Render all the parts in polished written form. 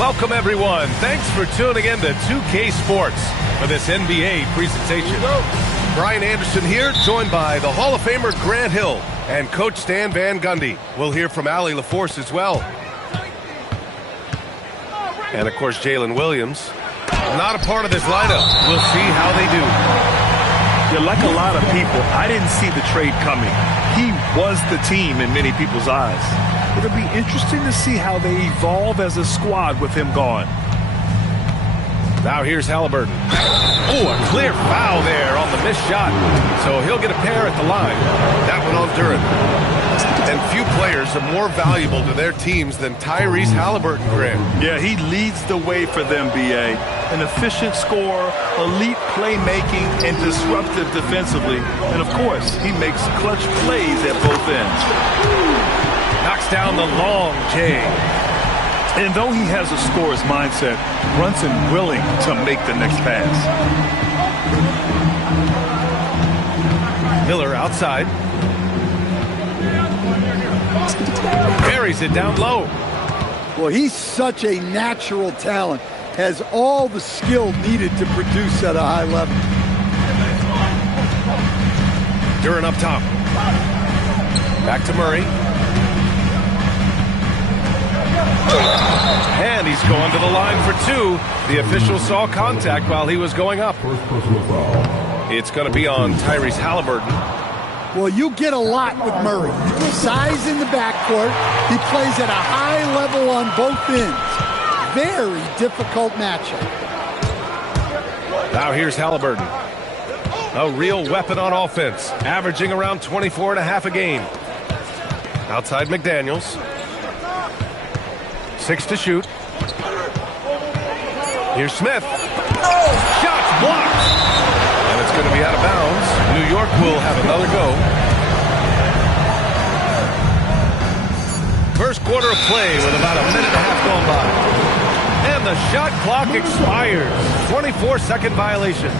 Welcome, everyone. Thanks for tuning in to 2K Sports for this NBA presentation. Brian Anderson here, joined by the Hall of Famer Grant Hill and Coach Stan Van Gundy. We'll hear from Allie LaForce as well. And, of course, Jalen Williams. Not a part of this lineup. We'll see how they do. Yeah, like a lot of people, I didn't see the trade coming. He was the team in many people's eyes. It'll be interesting to see how they evolve as a squad with him gone. Now here's Halliburton. Oh, a clear foul there on the missed shot. So he'll get a pair at the line. That one on Duran. And few players are more valuable to their teams than Tyrese Halliburton, Grant. Yeah, he leads the way for them, B.A. An efficient scorer, elite playmaking, and disruptive defensively. And, of course, he makes clutch plays at both ends. Knocks down the long J. And though he has a scorer's mindset, Brunson willing to make the next pass. Miller outside. Buries it down low. Well, he's such a natural talent. Has all the skill needed to produce at a high level. Duran up top. Back to Murray. And he's going to the line for two. The official saw contact while he was going up. It's going to be on Tyrese Halliburton. Well, you get a lot with Murray. Size in the backcourt. He plays at a high level on both ends. Very difficult matchup. Now here's Halliburton. A real weapon on offense, averaging around 24.5 a game. Outside McDaniels. 6 to shoot. Here's Smith. Shots blocked. And it's going to be out of bounds. New York will have another go. First quarter of play with about a minute and a half gone by. And the shot clock expires. 24-second violation.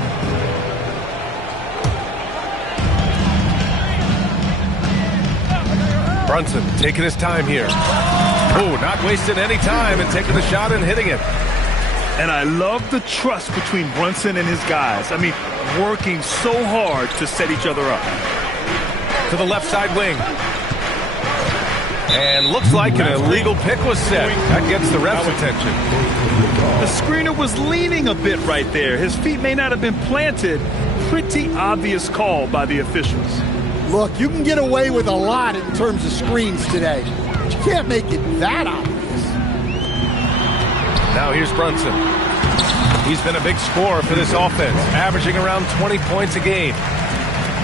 Brunson taking his time here. Oh, not wasting any time and taking the shot and hitting it. And I love the trust between Brunson and his guys. I mean, working so hard to set each other up. To the left side wing. And looks like an illegal pick was set. That gets the ref's attention. The screener was leaning a bit right there. His feet may not have been planted. Pretty obvious call by the officials. Look, you can get away with a lot in terms of screens today. But you can't make it that obvious. Now here's Brunson. He's been a big scorer for this offense, averaging around 20 points a game.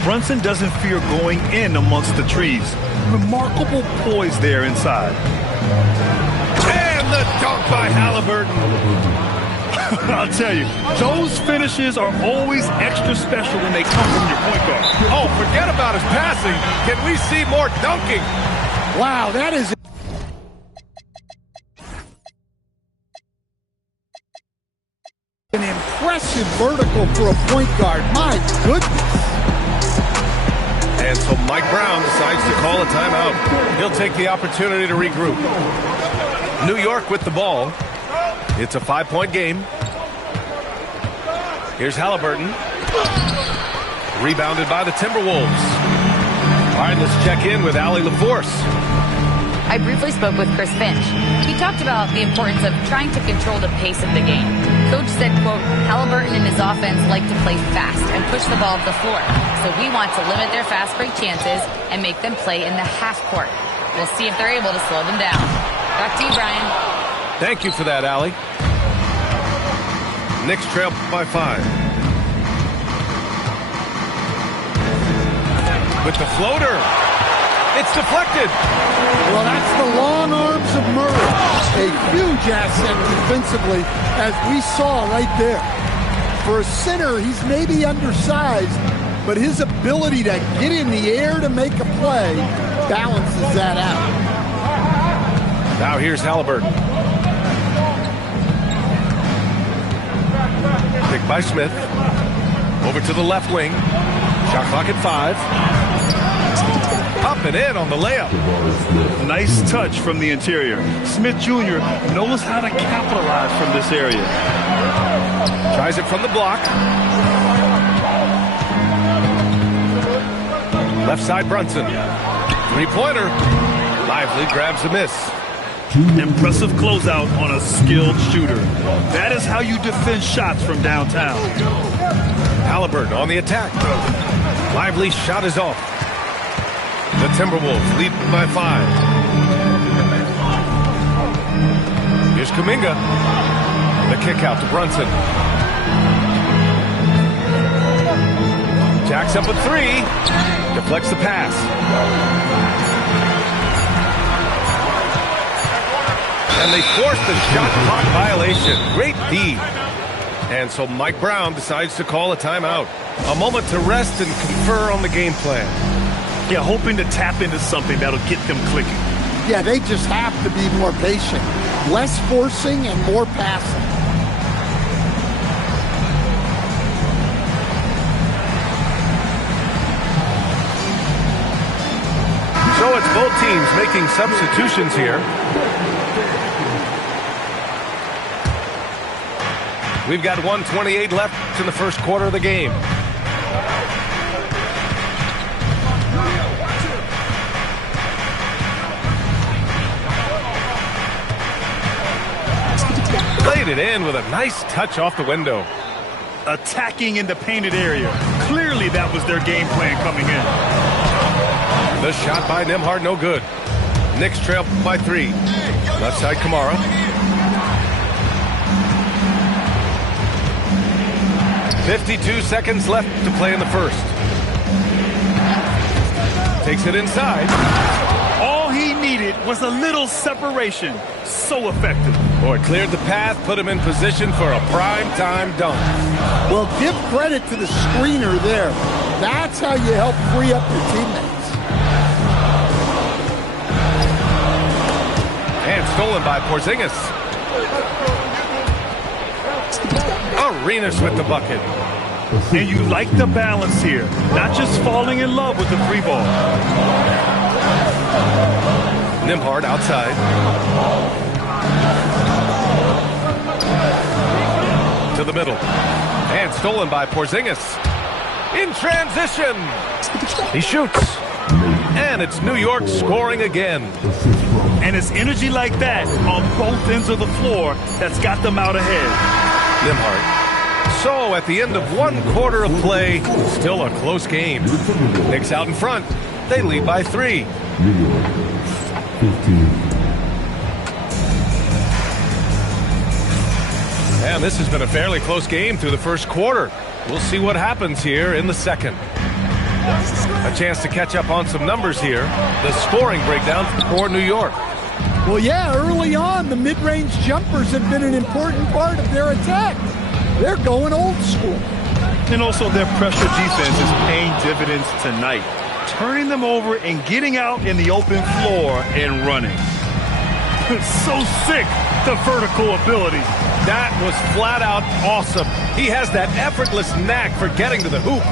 Brunson doesn't fear going in amongst the trees. Remarkable poise there inside. And the dunk by Halliburton. I'll tell you, those finishes are always extra special when they come from your point guard. Oh, forget about his passing. Can we see more dunking? Wow, that is an impressive vertical for a point guard. My goodness. And so Mike Brown decides to call a timeout. He'll take the opportunity to regroup. New York with the ball. It's a 5-point game. Here's Halliburton. Rebounded by the Timberwolves. All right, let's check in with Allie LaForce. I briefly spoke with Chris Finch. He talked about the importance of trying to control the pace of the game. Coach said, quote, Halliburton and his offense like to play fast and push the ball up the floor. So we want to limit their fast break chances and make them play in the half court. We'll see if they're able to slow them down. Back to you, Brian. Thank you for that, Allie. Knicks trail by 5. With the floater. It's deflected. Well, that's the long arms of Murray. A huge asset defensively, as we saw right there. For a center, he's maybe undersized, but his ability to get in the air to make a play balances that out. Now here's Halliburton. Pick by Smith. Over to the left wing. Shot clock at 5. up and in on the layup. Nice touch from the interior. Smith Jr. knows how to capitalize from this area. Tries it from the block. Left side Brunson. Three-pointer. Lively grabs a miss. Impressive closeout on a skilled shooter. That is how you defend shots from downtown. Halliburton on the attack. Lively's shot is off. The Timberwolves lead by 5. Here's Kuminga. The kick out to Brunson. Jacks up a 3. Deflects the pass. And they force the shot clock violation. Great D. And so Mike Brown decides to call a timeout. A moment to rest and confer on the game plan. Yeah, hoping to tap into something that'll get them clicking. Yeah, they just have to be more patient. Less forcing and more passing. So it's both teams making substitutions here. We've got 1:28 left in the first quarter of the game. Played it in with a nice touch off the window. Attacking in the painted area. Clearly that was their game plan coming in. The shot by Nembhard, no good. Knicks trail by 3. Left side Kamara. .52 seconds left to play in the first. Takes it inside. All he needed was a little separation. So effective. Boy, cleared the path, put him in position for a prime-time dunk. Well, give credit to the screener there. That's how you help free up your teammates. And stolen by Porzingis. Arenas with the bucket. And you like the balance here. Not just falling in love with the free ball. Nembhard outside. To the middle. And stolen by Porzingis. In transition. He shoots. And it's New York scoring again. And it's energy like that on both ends of the floor that's got them out ahead. Nembhard. So at the end of 1 quarter of play, still a close game. Knicks out in front. They lead by 3. New York, 15. And this has been a fairly close game through the first quarter. We'll see what happens here in the second. A chance to catch up on some numbers here. The scoring breakdown for New York. Well, yeah, early on, the mid-range jumpers have been an important part of their attack. They're going old school. And also their pressure defense is paying dividends tonight. Turning them over and getting out in the open floor and running. So sick, the vertical ability. That was flat out awesome. He has that effortless knack for getting to the hoop.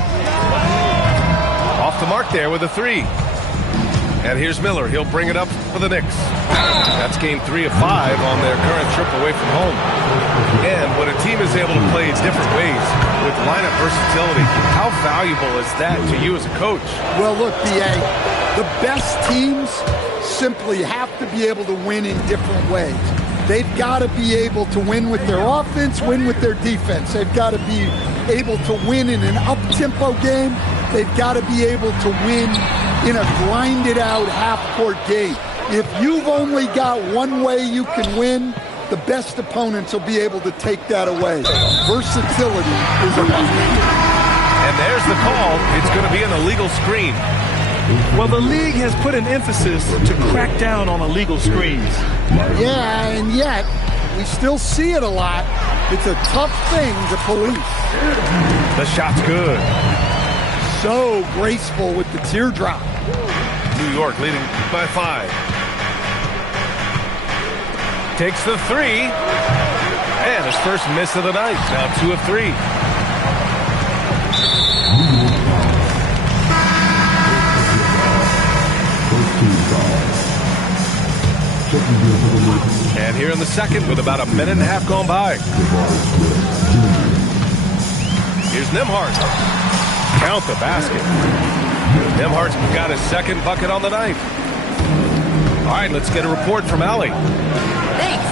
Off the mark there with a 3. And here's Miller. He'll bring it up for the Knicks. That's game 3 of 5 on their current trip away from home. And when a team is able to play different ways with lineup versatility, how valuable is that to you as a coach? Well, look, B.A., the best teams simply have to be able to win in different ways. They've got to be able to win with their offense, win with their defense. They've got to be able to win in an up-tempo game. They've got to be able to win in a grinded-out half-court game. If you've only got one way you can win, the best opponents will be able to take that away. Versatility is a key. And there's the call. It's going to be an illegal screen. Well, the league has put an emphasis to crack down on illegal screens. Yeah, and yet, we still see it a lot. It's a tough thing to police. The shot's good. So graceful with the teardrop. New York leading by 5. Takes the 3. And his first miss of the night. Now 2 of 3. And here in the second with about a minute and a half gone by. Here's Nembhard. Count the basket. Nembhard's got his second bucket on the night. All right, let's get a report from Allie. Thanks.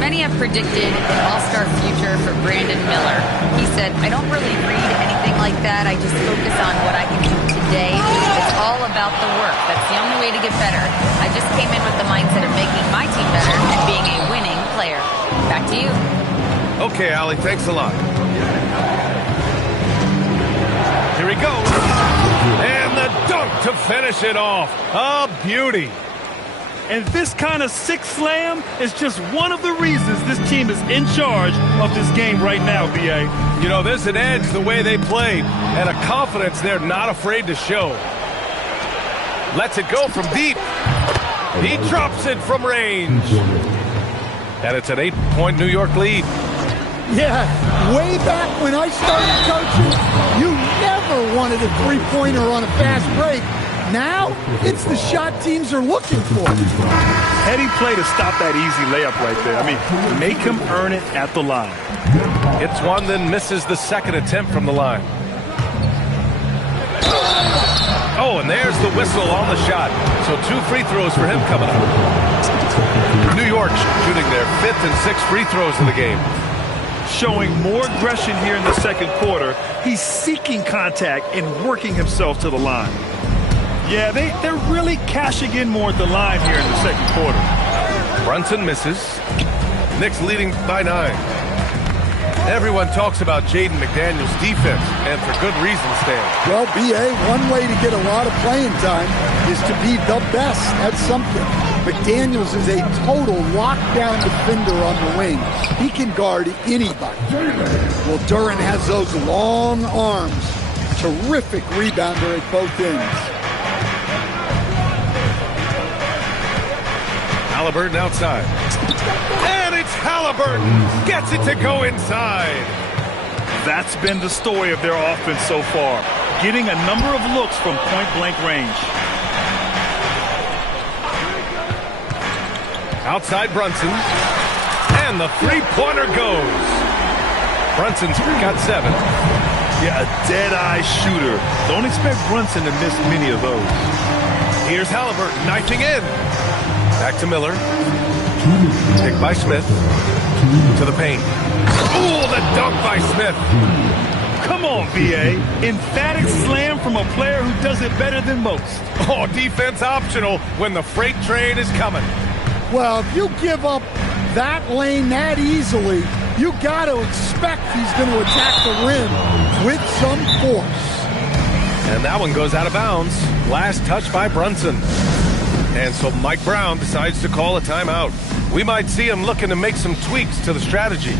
Many have predicted an all-star future for Brandon Miller. He said, I don't really read anything like that. I just focus on what I can do today. It's all about the work. That's the only way to get better. I just came in with the mindset of making my team better and being a winning player. Back to you. Okay, Allie, thanks a lot. Here he goes. And the dunk to finish it off. A beauty. And this kind of sick slam is just one of the reasons this team is in charge of this game right now, B.A. You know, there's an edge the way they played and a confidence they're not afraid to show. Lets it go from deep. He drops it from range. And it's an 8-point New York lead. Yeah, way back when I started coaching, you never wanted a three-pointer on a fast break. Now, it's the shot teams are looking for. Heady play to stop that easy layup right there. I mean, make him earn it at the line. Hits one, then misses the second attempt from the line. Oh, and there's the whistle on the shot. So 2 free throws for him coming up. New York shooting their 5th and 6th free throws in the game. Showing more aggression here in the second quarter. He's seeking contact and working himself to the line. Yeah, they're really cashing in more at the line here in the second quarter. Brunson misses. Knicks leading by 9. Everyone talks about Jaden McDaniels' defense, and for good reason, Stan. Well, B.A., one way to get a lot of playing time is to be the best at something. McDaniels is a total lockdown defender on the wing. He can guard anybody. Well, Duren has those long arms. Terrific rebounder at both ends. Halliburton outside. And it's Halliburton. Gets it to go inside. That's been the story of their offense so far. Getting a number of looks from point-blank range. Outside Brunson. And the three-pointer goes. Brunson's got 7. Yeah, a dead-eye shooter. Don't expect Brunson to miss many of those. Here's Halliburton knifing in. Back to Miller. Picked by Smith. To the paint. Ooh, the dunk by Smith. Come on, B.A. Emphatic slam from a player who does it better than most. Oh, defense optional when the freight train is coming. Well, if you give up that lane that easily, you got to expect he's going to attack the rim with some force. And that one goes out of bounds. Last touch by Brunson. And so Mike Brown decides to call a timeout. We might see him looking to make some tweaks to the strategy.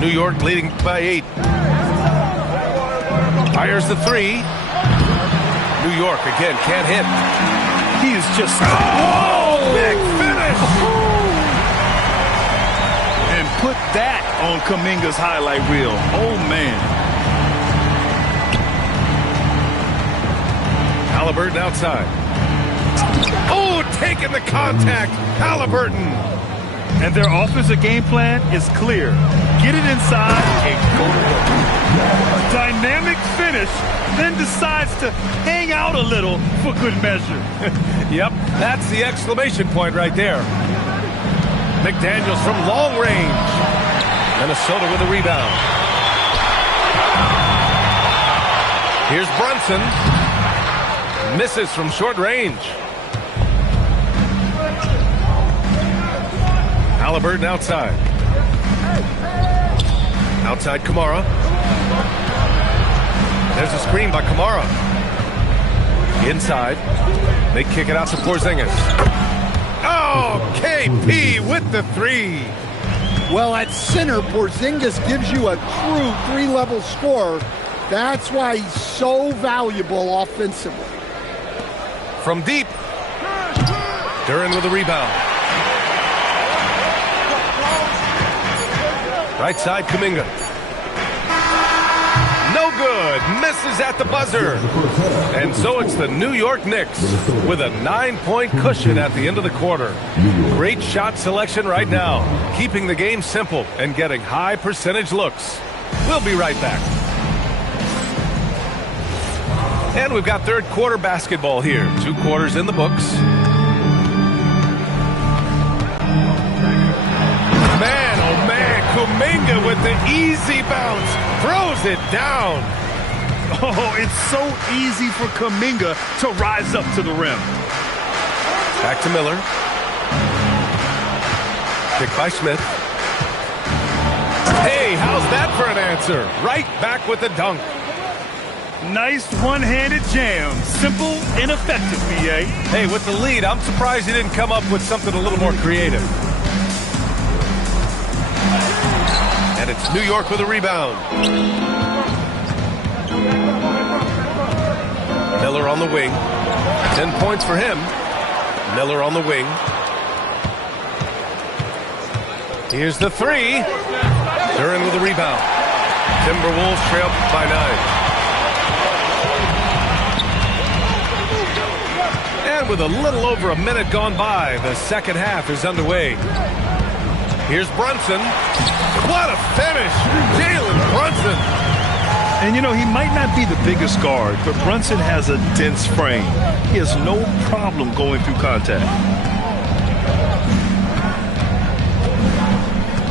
New York leading by 8. Fires the 3. New York again can't hit. He is just... Oh, big finish! And put that on Kuminga's highlight reel. Oh, man. Halliburton outside. Oh, taking the contact. Halliburton. And their offensive game plan is clear. Get it inside and go to work. A dynamic finish, then decides to hang out a little for good measure. Yep, that's the exclamation point right there. McDaniels from long range. Minnesota with a rebound. Here's Brunson. Misses from short range. Halliburton outside. Outside Kamara. There's a screen by Kamara. Inside. They kick it out to Porzingis. Oh, KP with the 3. Well, at center, Porzingis gives you a true 3-level scorer. That's why he's so valuable offensively. From deep. Duren with a rebound. Right side, Kuminga. No good. Misses at the buzzer. And so it's the New York Knicks with a 9-point cushion at the end of the quarter. Great shot selection right now, keeping the game simple and getting high percentage looks. We'll be right back. And we've got third quarter basketball here. 2 quarters in the books. Man, oh man, Kuminga with the easy bounce. Throws it down. Oh, it's so easy for Kuminga to rise up to the rim. Back to Miller. Pick by Smith. Hey, how's that for an answer? Right back with the dunk. Nice one-handed jam. Simple and effective, B.A. Hey, with the lead, I'm surprised he didn't come up with something a little more creative. And it's New York with a rebound. Miller on the wing. 10 points for him. Miller on the wing. Here's the 3. Duren with a rebound. Timberwolves trail by 9. And with a little over a minute gone by, the second half is underway. Here's Brunson. What a finish! Jalen Brunson. And you know, he might not be the biggest guard, but Brunson has a dense frame. He has no problem going through contact.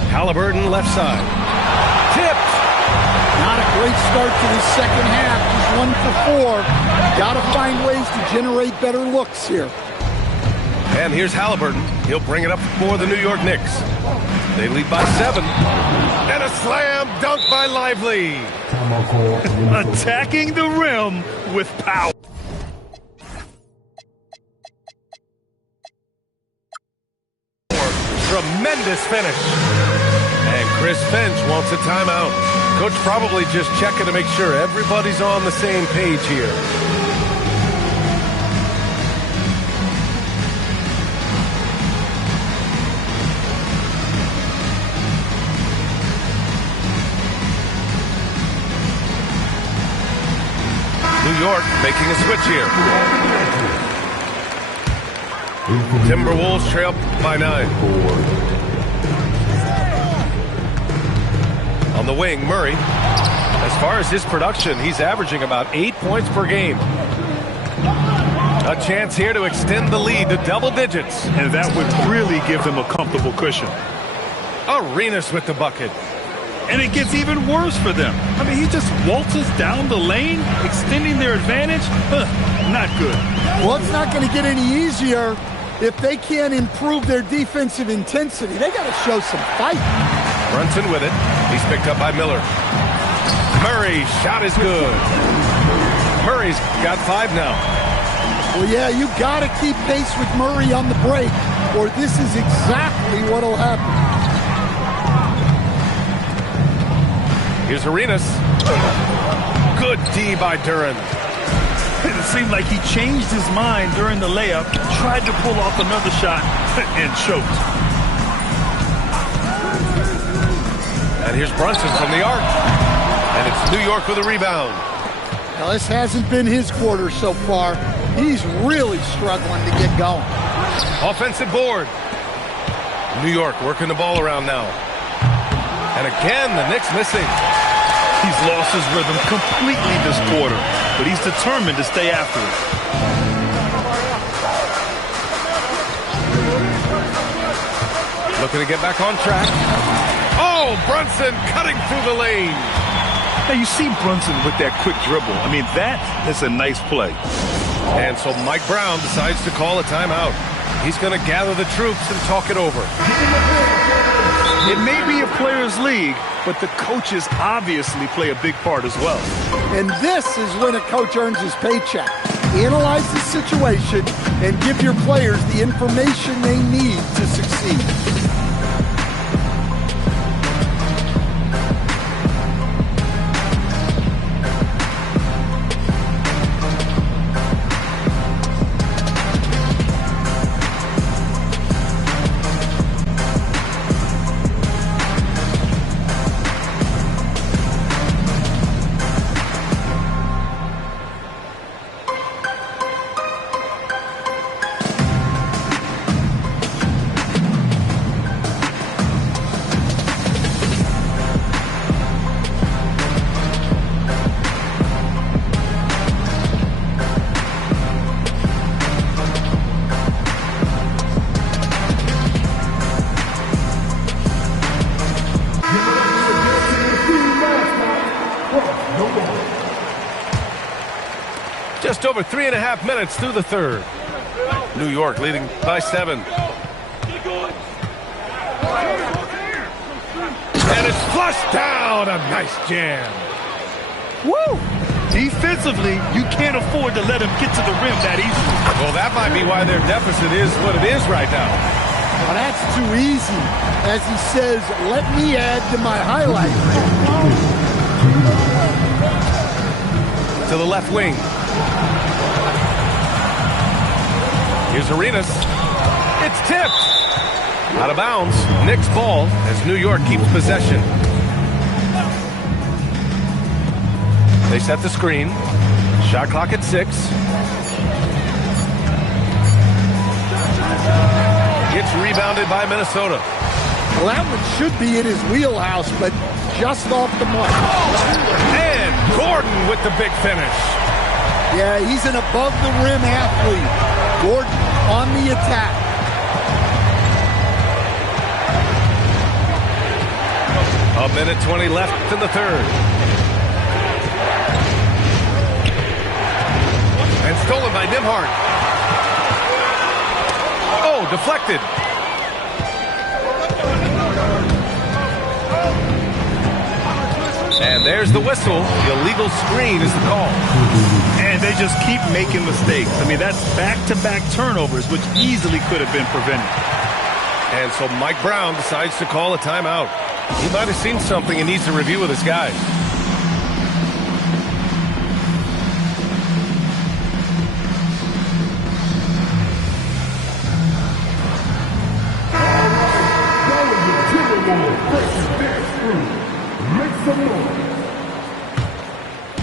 Halliburton left side. Tipped. Not a great start to the second half. He's 1 for 4. Got to find ways to generate better looks here. And here's Halliburton. He'll bring it up for the New York Knicks. They lead by 7. And a slam dunk by Lively. Attacking the rim with power. Tremendous finish. And Chris Finch wants a timeout. Coach probably just checking to make sure everybody's on the same page here. New York making a switch here. Timberwolves trail by 9. On the wing, Murray. As far as his production, he's averaging about 8 points per game. A chance here to extend the lead to double digits. And that would really give them a comfortable cushion. Arenas with the bucket. And it gets even worse for them. I mean, he just waltzes down the lane, extending their advantage. Not good. Well, it's not going to get any easier if they can't improve their defensive intensity. They got to show some fight. Brunson with it. He's picked up by Miller. Murray, shot is good. Murray's got 5 now. Well, yeah, you got to keep pace with Murray on the break, or this is exactly what will happen. Here's Arenas. Good D by Duren. It seemed like he changed his mind during the layup, tried to pull off another shot, and choked. And here's Brunson from the arc. And it's New York with a rebound. Now, this hasn't been his quarter so far. He's really struggling to get going. Offensive board. New York working the ball around now. And again, the Knicks missing. He's lost his rhythm completely this quarter, but he's determined to stay after it. Looking to get back on track. Oh, Brunson cutting through the lane. Now, you see Brunson with that quick dribble. I mean, that is a nice play. And so Mike Brown decides to call a timeout. He's going to gather the troops and talk it over. It may be a players' league, but the coaches obviously play a big part as well. And this is when a coach earns his paycheck. Analyze the situation and give your players the information they need to succeed. Just over 3.5 minutes through the third. New York leading by 7. And it's flushed down. A nice jam. Woo! Defensively, you can't afford to let him get to the rim that easily. Well, that might be why their deficit is what it is right now. Well, that's too easy. As he says, let me add to my highlight. To the left wing. Here's Arenas. It's tipped. Out of bounds. Knicks ball as New York keeps possession. They set the screen. Shot clock at 6. Gets rebounded by Minnesota. Well, that one should be in his wheelhouse, but just off the mark. And Gordon with the big finish. Yeah, he's an above-the-rim athlete. Gordon on the attack. A minute 20 left in the third. And stolen by Nembhard. Oh, deflected. And there's the whistle. The illegal screen is the call. And they just keep making mistakes. I mean, that's back-to-back turnovers, which easily could have been prevented. And so Mike Brown decides to call a timeout. He might have seen something and needs to review with his guys.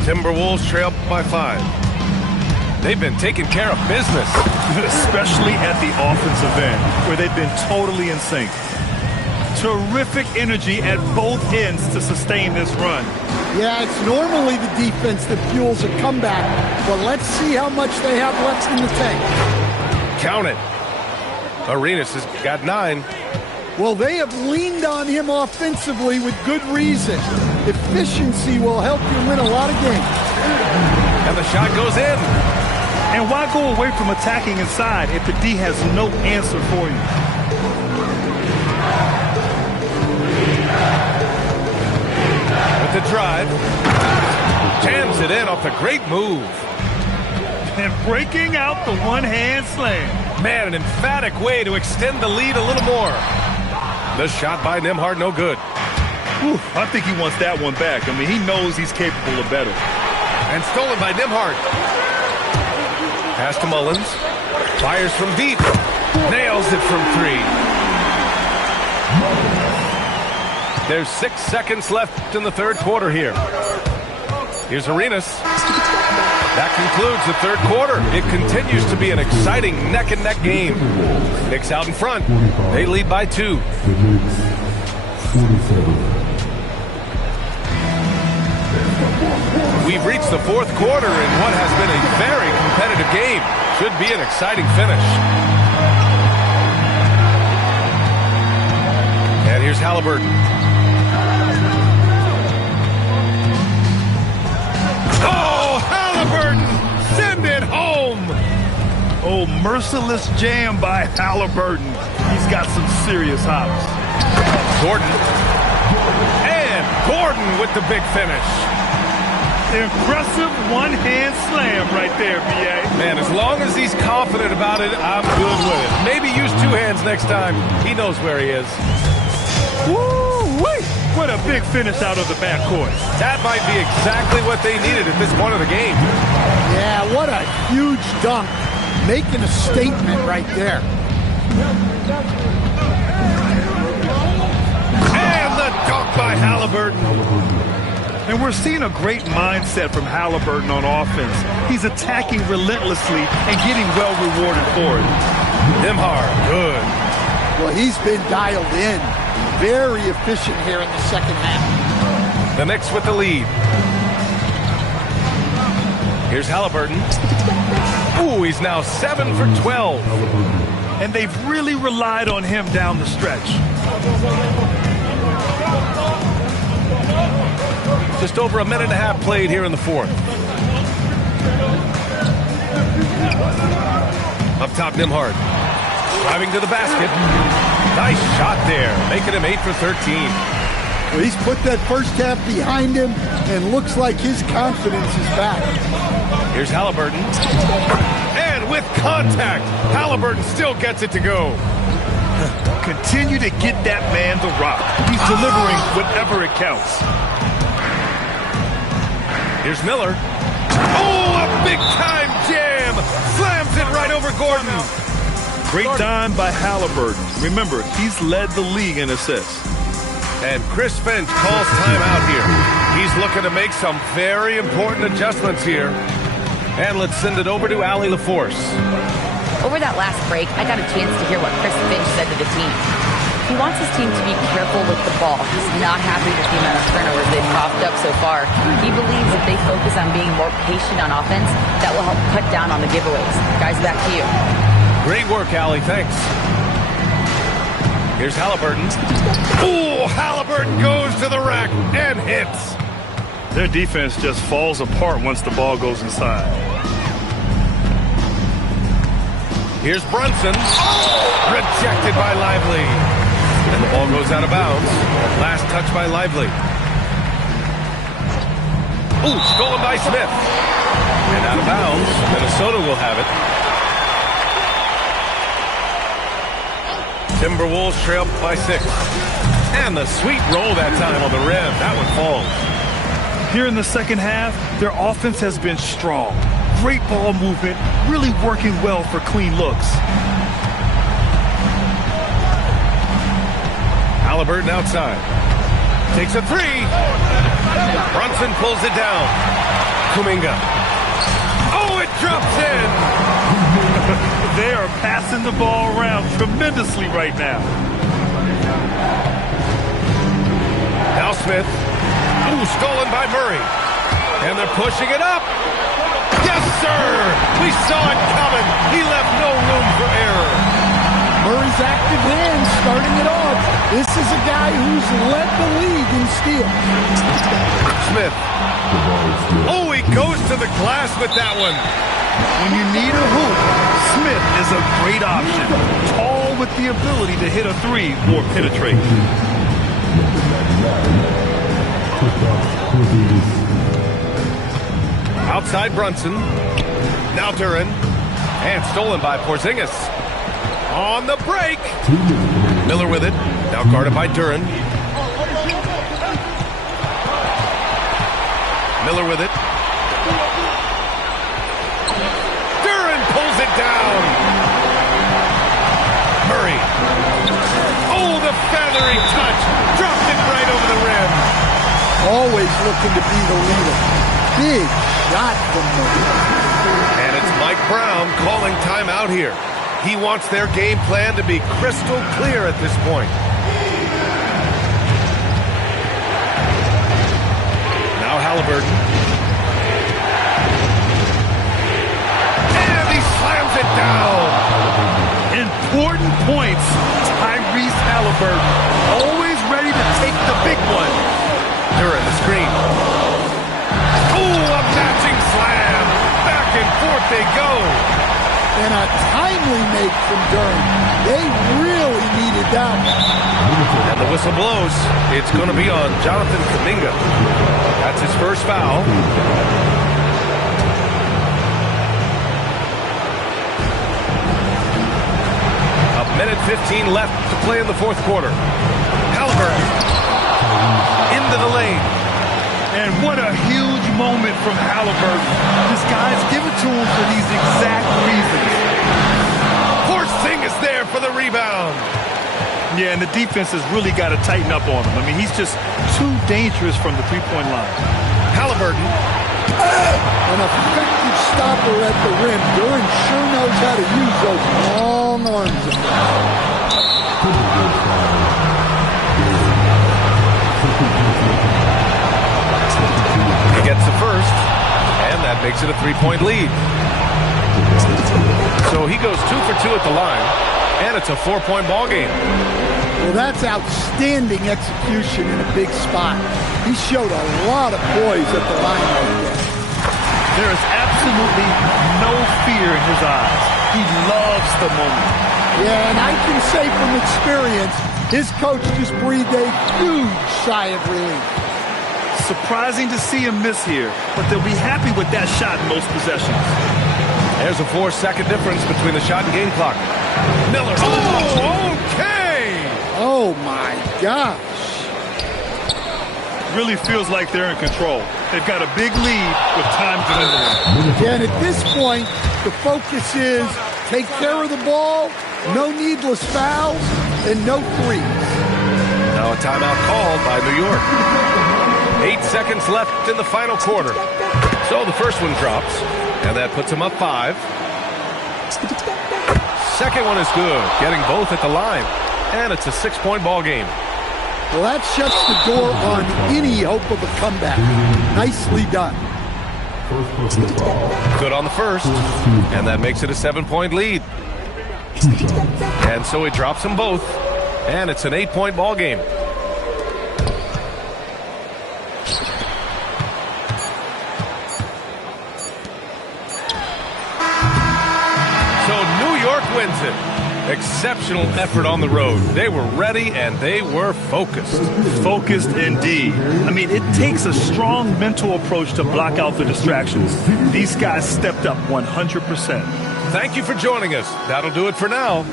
Timberwolves trail by 5. They've been taking care of business. Especially at the offensive end, where they've been totally in sync. Terrific energy at both ends to sustain this run. Yeah, it's normally the defense that fuels a comeback, but let's see how much they have left in the tank. Count it. Arenas has got 9. Well, they have leaned on him offensively with good reason. Efficiency will help you win a lot of games. And the shot goes in. And why go away from attacking inside if the D has no answer for you? With the drive. Jams it in off the great move. And breaking out the one-hand slam. Man, an emphatic way to extend the lead a little more. The shot by Nembhard, no good. Whew, I think he wants that one back. I mean, he knows he's capable of better. And stolen by Nembhard. Pass to Mullins. Fires from deep. Nails it from 3. There's 6 seconds left in the third quarter here. Here's Arenas. That concludes the third quarter. It continues to be an exciting neck-and-neck game. Knicks out in front. They lead by 2. The Knicks, 47. We've reached the fourth quarter in what has been a very competitive game. Should be an exciting finish. And here's Halliburton. Oh, Halliburton! Send it home! Oh, merciless jam by Halliburton. He's got some serious hops. Gordon. And Gordon with the big finish. Impressive one-hand slam right there, B.A. Man, as long as he's confident about it, I'm good with it. Maybe use 2 hands next time. He knows where he is. Woo-wee! What a big finish out of the backcourt. That might be exactly what they needed at this point of the game. Yeah, what a huge dunk. Making a statement right there. And the dunk by Halliburton. And we're seeing a great mindset from Halliburton on offense. He's attacking relentlessly and getting well rewarded for it. Nembhard, good. Well, he's been dialed in. Very efficient here in the second half. The Knicks with the lead. Here's Halliburton. Ooh, he's now 7 for 12. And they've really relied on him down the stretch. Just Just over a minute and a half played here in the fourth. Up top, Nimhard. Driving to the basket. Nice shot there, making him 8 for 13. Well, he's put that first half behind him and looks like his confidence is back. Here's Halliburton. And with contact, Halliburton still gets it to go. Continue to get that man the rock. He's delivering whenever it counts. Here's Miller. Oh, a big-time jam! Slams it right over Gordon. Great dime by Halliburton. Remember, he's led the league in assists. And Chris Finch calls timeout here. He's looking to make some very important adjustments here. And let's send it over to Allie LaForce. Over that last break, I got a chance to hear what Chris Finch said to the team. He wants his team to be careful with the ball. He's not happy with the amount of turnovers they've coughed up so far. He believes if they focus on being more patient on offense, that will help cut down on the giveaways. Guys, back to you. Great work, Allie. Thanks. Here's Halliburton. Oh, Halliburton goes to the rack and hits. Their defense just falls apart once the ball goes inside. Here's Brunson. Rejected by Lively. And the ball goes out of bounds. Last touch by Lively. Ooh, stolen by Smith. And out of bounds. Minnesota will have it. Timberwolves trail by 6. And the sweet roll that time on the rim. That one falls. Here in the second half, their offense has been strong. Great ball movement, really working well for clean looks. Halliburton outside. Takes a 3. Brunson pulls it down. Kuminga. Oh, it drops in. They are passing the ball around tremendously right now. Now Smith. Ooh, stolen by Murray. And they're pushing it up. Yes, sir! We saw it coming. He left no room for error. Murray's active hands starting it off. This is a guy who's led the league in steals. Smith. Oh, he goes to the glass with that one. When you need a hoop, Smith is a great option. Tall with the ability to hit a 3 or penetrate. Outside Brunson. Now Duran. And stolen by Porzingis. On the break. Miller with it. Now guarded by Duran. Miller with it. Duran pulls it down. Murray. Oh, the feathery touch. Dropped it right over the rim. Always looking to be the leader. Big shot from Murray. And it's Mike Brown calling timeout here. He wants their game plan to be crystal clear at this point. Now Halliburton. And he slams it down. Important points. Tyrese Halliburton, always ready to take the big one. Duran the screen. Oh, a matching slam. Back and forth they go. And a timely make from Duran. They really needed that one. And the whistle blows. It's going to be on Jonathan Kuminga. That's his first foul. A minute 15 left to play in the fourth quarter. Halliburton into the lane. And what a huge moment from Halliburton. This guy's given to him for these exact reasons. Porzingis there for the rebound. Yeah, and the defense has really got to tighten up on him. I mean, he's just too dangerous from the three-point line. Halliburton. An effective stopper at the rim. Duran sure knows how to use those long arms of his. He gets the first, and that makes it a 3-point lead. So he goes 2 for 2 at the line, and it's a 4-point ball game. Well, that's outstanding execution in a big spot. He showed a lot of poise at the line right there. There is absolutely no fear in his eyes. He loves the moment. Yeah, and I can say from experience, his coach just breathed a huge sigh of relief. Surprising to see him miss here, but they'll be happy with that shot in most possessions. There's a 4-second difference between the shot and game clock. Miller. Oh, okay. Oh, my gosh. Really feels like they're in control. They've got a big lead with time dwindling. Yeah, and at this point, the focus is take care of the ball, no needless fouls, and no threes. Now a timeout called by New York. 8 seconds left in the final quarter. So the first one drops, and that puts them up 5. Second one is good, getting both at the line. And it's a 6-point ball game. Well, that shuts the door on any hope of a comeback. Nicely done. Good on the first, and that makes it a 7-point lead. And so he drops them both, and it's an 8-point ball game. So New York wins it. Exceptional effort on the road. They were ready and they were focused. Focused indeed. I mean, it takes a strong mental approach to block out the distractions. These guys stepped up 100%. Thank you for joining us. That'll do it for now.